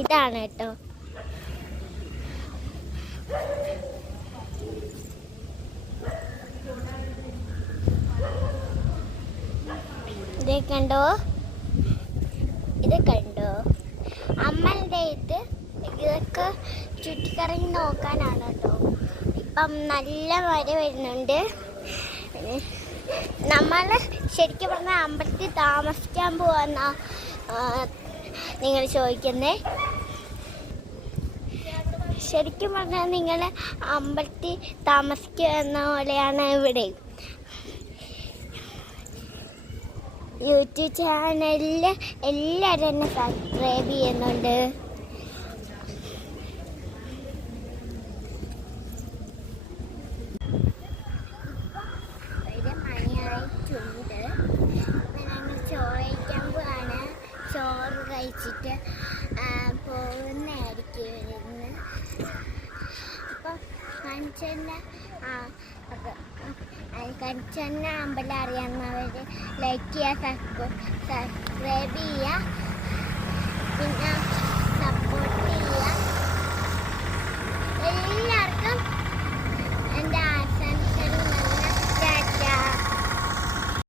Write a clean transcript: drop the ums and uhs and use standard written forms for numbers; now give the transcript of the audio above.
ഇതാണ് കേട്ടോ. ഇത് കണ്ടോ, ഇത് കണ്ടോ അമ്മയുടെ ഇതൊക്കെ ചുറ്റിക്കറങ്ങി നോക്കാനാണ് കേട്ടോ. ഇപ്പം നല്ല മഴ വരുന്നുണ്ട്. നമ്മൾ ശരിക്കും പറഞ്ഞാൽ അമ്പലത്തിൽ താമസിക്കാൻ പോവാന്ന നിങ്ങൾ ചോദിക്കുന്നേ. ശരിക്കും പറഞ്ഞാൽ നിങ്ങൾ അമ്പലത്തിൽ താമസിക്കുക എന്ന പോലെയാണ് ഇവിടെ. യൂട്യൂബ് ചാനലിൽ എല്ലാവരും എന്നെ സബ്സ്ക്രൈബ് ചെയ്യുന്നുണ്ട്. മണിയായിട്ടുണ്ട്. ഞങ്ങൾ ചോറ് കഴിക്കാൻ പോവാണ്. ചോറ് കഴിച്ചിട്ട് പോകുന്നതായിരിക്കും ഇന്ന്. അപ്പം കഞ്ചന അമ്പലം അറിയാവുന്നവർ ലൈക്ക് ചെയ്യുക, സബ്സ്ക്രൈബ് ചെയ്യുക. പിന്നെ